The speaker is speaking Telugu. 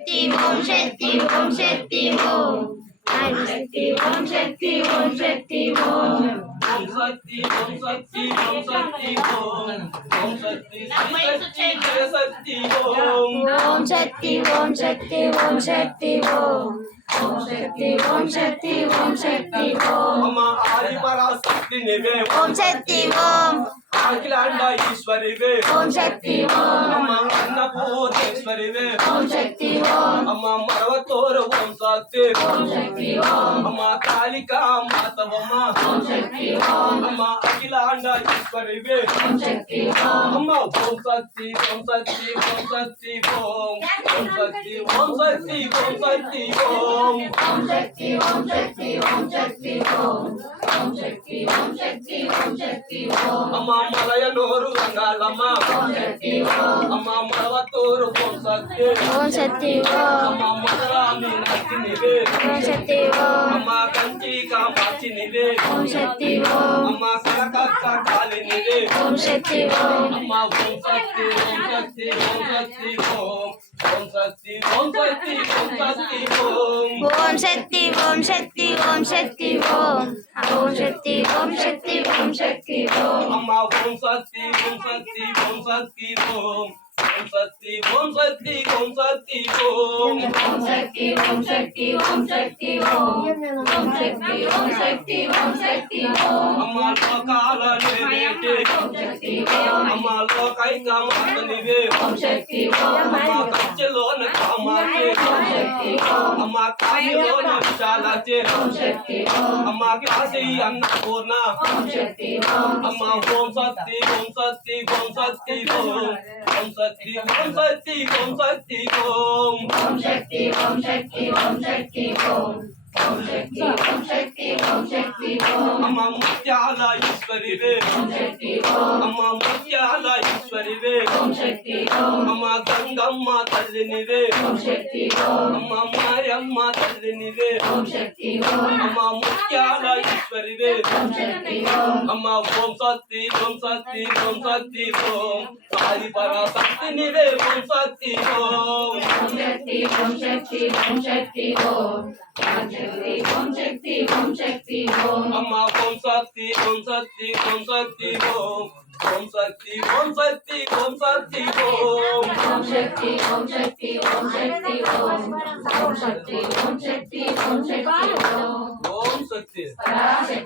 ఓం శక్తి ఓం శక్తి ఓం శక్తి ఓం శక్తి ఓం శక్తి ఓం ఓం శక్తి ఓం శక్తి ఓం శక్తి ఓం ఓం శక్తి శక్తి జయ శక్తి ఓం ఓం శక్తి ఓం శక్తి ఓం శక్తి ఓం ఓం శక్తి ఓం శక్తి ఓం శక్తి ఓం అమ్మ ఆది పరాశక్తి నీవే ఓం శక్తి ఓం అఖిలాండ ఈశ్వరివే ఓం శక్తి ఓం అమ్మ అన్నపూర్ణేశ్వరివే ఓం శక్తి ఓం అమ్మ మరవతోరు ఓం శక్తి ఓం శక్తి ఓం అమ్మ కాళికా మాతవమ్మ ఓం శక్తి ఓం అమ్మ అఖిలాండ ఈశ్వరివే ఓం శక్తి ఓం అమ్మ ఓం శక్తి ఓం శక్తి ఓం శక్తి ఓం ఓం శక్తి ఓం శక్తి ఓం శక్తి ఓం ఓం శక్తి ఓం శక్తి ఓం శక్తి ఓం ఓం శక్తి ఓం శక్తి ఓం శక్తి ఓం అమ్మ మలయ నోరు రంగాలమ్మ ఓం శక్తి ఓం అమ్మ మరవతోరు ఓం శక్తి ఓం శక్తి ఓం అమ్మ మధురామి నచ్చినివే ఓం శక్తి ఓం అమ్మ కంచి కామాచినివే ఓం శక్తి ఓం అమ్మ కనకక్క కాలినివే ఓం శక్తి ఓం అమ్మ ఓం శక్తి ఓం శక్తి ఓం శక్తి ఓం ఓం శక్తి ఓం శక్తి ఓం శక్తి ఓం ఓం శక్తి ఓం శక్తి ఓం శక్తి ఓం ఓం శక్తి ఓం శక్తి ఓం శక్తి ఓం అమ్మ ఓం శక్తి ఓం శక్తి ఓం శక్తి ఓం ఓం శక్తి ఓం శక్తి ఓం శక్తి ఓం ఓం శక్తి ఓం శక్తి ఓం శక్తి ఓం ఓం శక్తి ఓం శక్తి ఓం శక్తి ఓం అమ్మ లోకాల నేనేటే ఓం శక్తి ఓం అమ్మ లోకైక మాతనివే ఓం శక్తి ఓం అమ్మ కంచెలోన కామాచే ఓం శక్తి ఓం అమ్మ కాశీలోన విశాలాచే ఓం శక్తి ఓం అమ్మ కాశీ అన్నపూర్ణ ఓం శక్తి ఓం అమ్మ ఓం శక్తి ఓం శక్తి ఓం శక్తి ఓం ఓం శక్తి ఓం శక్తి ఓం శక్తి ఓం ఓం శక్తి ఓం శక్తి ఓం శక్తి ఓం ఓం శక్తి ఓం శక్తి ఓం శక్తి ఓం అమ్మ ముత్యాల ఈశ్వరివే ఓం శక్తి ఓం అమ్మ ముత్యాల ఈశ్వరివే ఓం శక్తి ఓం అమ్మ గంగమ్మ తల్లినివే ఓం శక్తి ఓం అమ్మ మారమ్మ తల్లినివే ఓం శక్తి ఓం అమ్మ ముత్యాల ఈశ్వరివే ఓం శక్తి ఓం అమ్మ ఓం శక్తి ఓం శక్తి ఓం శక్తి ఓం ఆది పరాశక్తి నీవే ఓం శక్తి ఓం ఓం శక్తి ఓం శక్తి ఓం శక్తి ఓం ఓం శక్తి ఓం శక్తి ఓం శక్తి ఓం అమ్మ ఓం శక్తి ఓం శక్తి ఓం శక్తి ఓం ఓం శక్తి ఓం శక్తి ఓం శక్తి ఓం ఓం శక్తి ఓం శక్తి ఓం శక్తి ఓం ఓం శక్తి ఓం శక్తి ఓం శక్తి ఓం ఓం శక్తి పరాశక్తి